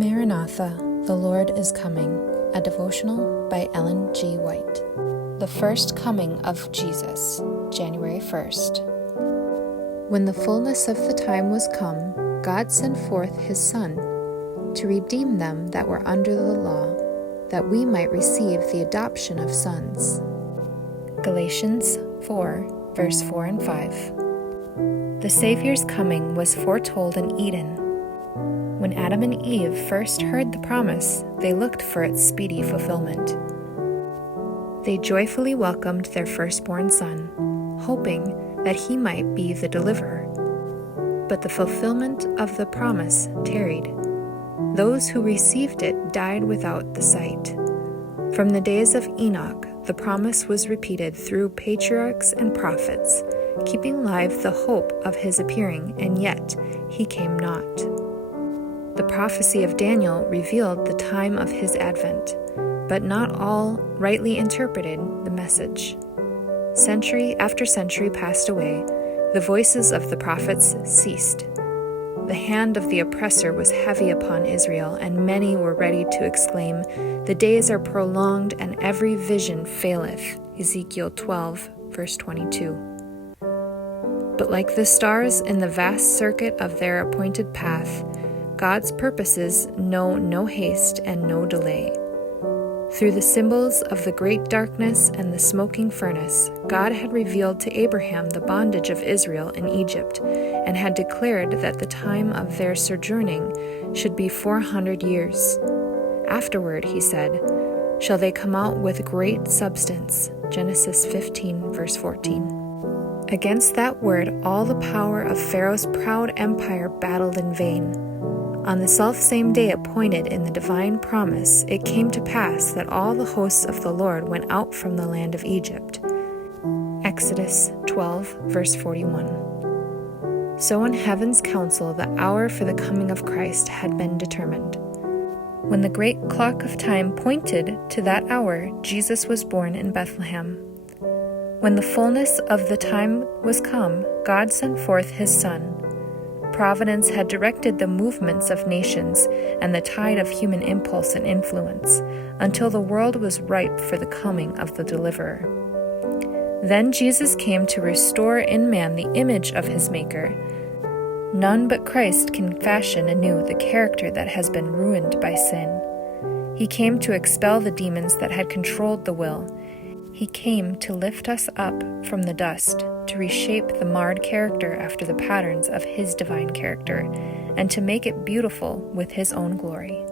Maranatha, the Lord is coming, a devotional by Ellen G. White. The First Coming of Jesus, January 1st. When the fullness of the time was come, God sent forth his Son, to redeem them that were under the law, that we might receive the adoption of sons. Galatians 4, verse 4 and 5. The Savior's coming was foretold in Eden. When Adam and Eve first heard the promise, they looked for its speedy fulfillment. They joyfully welcomed their firstborn son, hoping that he might be the deliverer. But the fulfillment of the promise tarried. Those who received it died without the sight. From the days of Enoch, the promise was repeated through patriarchs and prophets, keeping live the hope of his appearing, and yet he came not. The prophecy of Daniel revealed the time of his advent, but not all rightly interpreted the message. Century after century passed away, the voices of the prophets ceased. The hand of the oppressor was heavy upon Israel, and many were ready to exclaim, "The days are prolonged, and every vision faileth." Ezekiel 12, verse 22. But like the stars in the vast circuit of their appointed path, God's purposes know no haste and no delay. Through the symbols of the great darkness and the smoking furnace, God had revealed to Abraham the bondage of Israel in Egypt, and had declared that the time of their sojourning should be 400 years. Afterward, he said, shall they come out with great substance. Genesis 15, verse 14. Against that word, all the power of Pharaoh's proud empire battled in vain. On the selfsame day appointed in the divine promise, it came to pass that all the hosts of the Lord went out from the land of Egypt. Exodus 12, verse 41. So in heaven's council, the hour for the coming of Christ had been determined. When the great clock of time pointed to that hour, Jesus was born in Bethlehem. When the fullness of the time was come, God sent forth his Son. Providence had directed the movements of nations and the tide of human impulse and influence until the world was ripe for the coming of the deliverer. Then Jesus came to restore in man the image of his Maker. None but Christ can fashion anew the character that has been ruined by sin. He came to expel the demons that had controlled the will. He came to lift us up from the dust, to reshape the marred character after the patterns of his divine character, and to make it beautiful with his own glory.